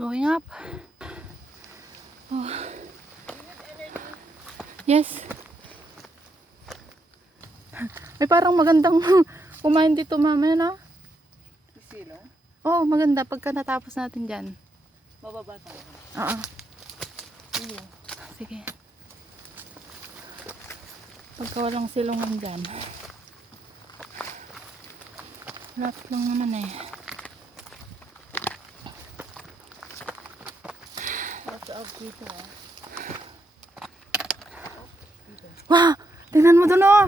Going up. Oh. Yes. Ay, parang magandang kumain dito mamaya na. Isilong? Oh, maganda pagka natapos natin dyan. Bababa tayo. Oo. Iyo. Sige. Pagka walang silungan dyan. Lahat lang naman eh. Nasa up dito ah. Wah! Tingnan mo doon oh!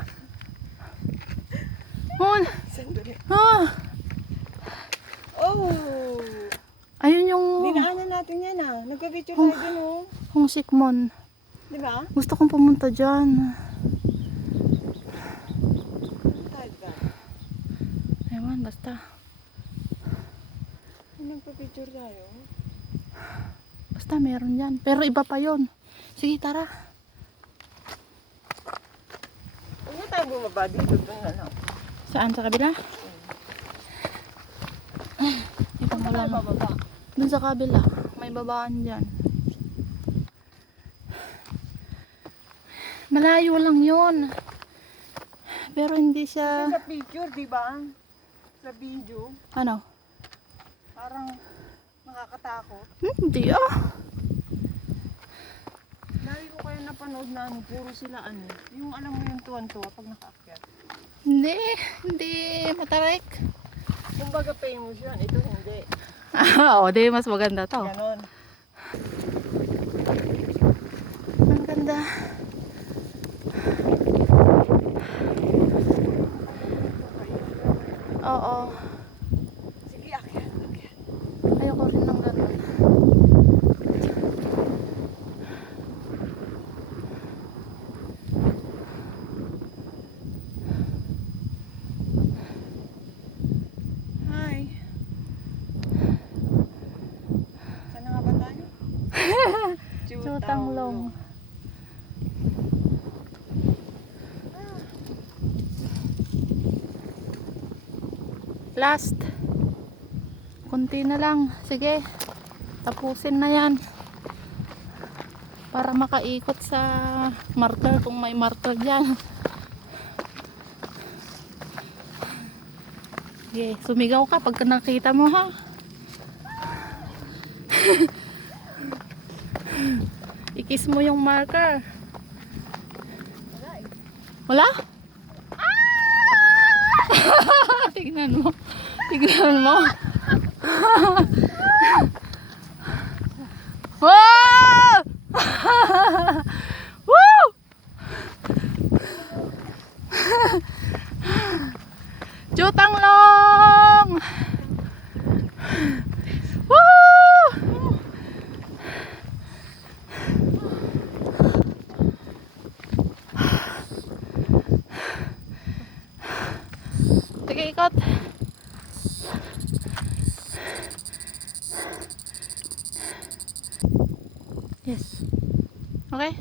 Hon! Sandali. Ah! Oh! Ayun yung Dinaanan natin yan ah. Nagka-picture tayo dun oh. Hong Sikmon. Di ba? Gusto kong pumunta dyan. Ano tayo dyan? Ewan, basta. Nagpa-picture tayo. Basta meron dyan. Pero iba pa yon. Sige, tara. Huwag na tayo bumaba dito. Doon na lang. Saan? Sa kabila? Ito mo Saan tayo lang. bababa? Dun sa kabila. May babaan dyan. Malayo lang yon. Pero hindi Kasi siya... sa picture, di ba? Sa video, Ano? parang nakakatakot. Hindi ah. Dahil ko kayo napanood na ano, puro sila ano. Yung alam mo yung tuwan-tuwa pag nakaakyat. Hindi. Hindi. Matarek. Kumbaga famous yun. Ito hindi. Oo, di mas maganda to. Ganon. Ang ganda. Oo. Sige, akyat. Akyat. Ayoko rin ng ganun. Hi. Saan na nga ba tayo? Chutanglong. Last. Kunti na lang. Sige. Tapusin na yan. Para makaikot sa marker kung may marker dyan. Sige, sumigaw ka pag nakita mo ha. I-kiss mo yung marker. Wala? Tignan mo. Tignan mo. Wow! Woo! Chutanglong! Woo! Sige, ikot. Yes. Okay.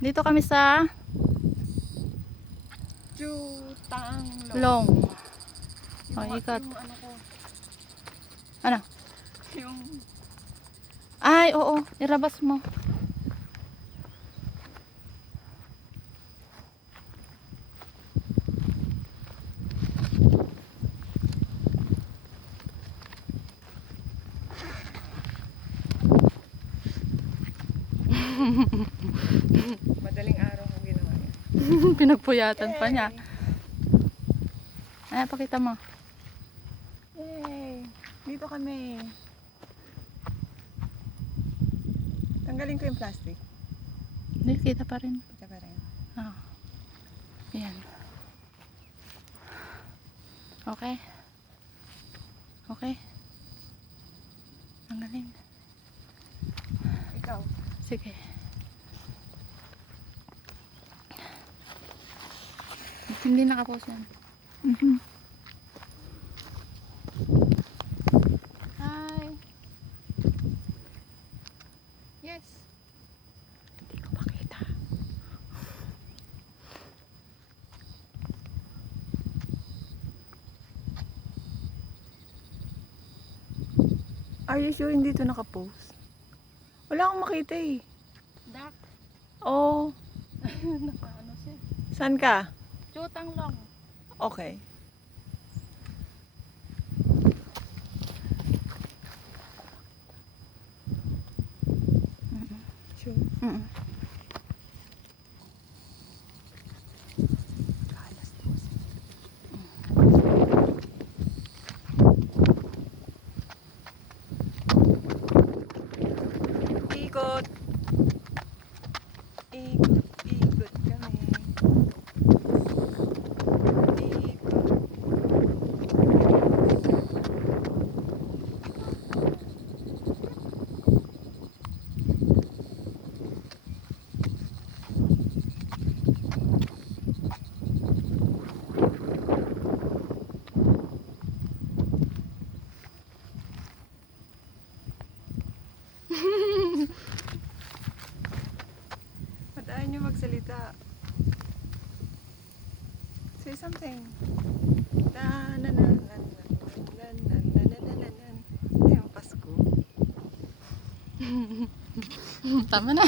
Dito kami sa Chutanglong. Long. Yung, Oh, ikot. yung ano ko. Ano? Yung Ay, oo. Irabas mo. madaling araw ko ginawa yan. Pinagpuyatan pa niya. Ay, pakita mo. Yay! Dito kami. Tanggalin ko yung plastic. Hindi, kita pa rin. Kita pa rin. Oh. Ayan. Okay. Okay. Ang galing. Ikaw. Sige. Hindi nakapost yan. Hi. Yes. Hindi ko makita. Are you sure hindi ito nakapost? Wala akong makita eh. Dak, Oh, nakaano siya. saan ka? Chutang lang. Okay. Sure. Mm. Ikot. Ikot, ikot kami. Ikot. Madaan nyo magsalita. Say something. Na na na na na na na na na na na na. Ano yung Pasko? Tama na.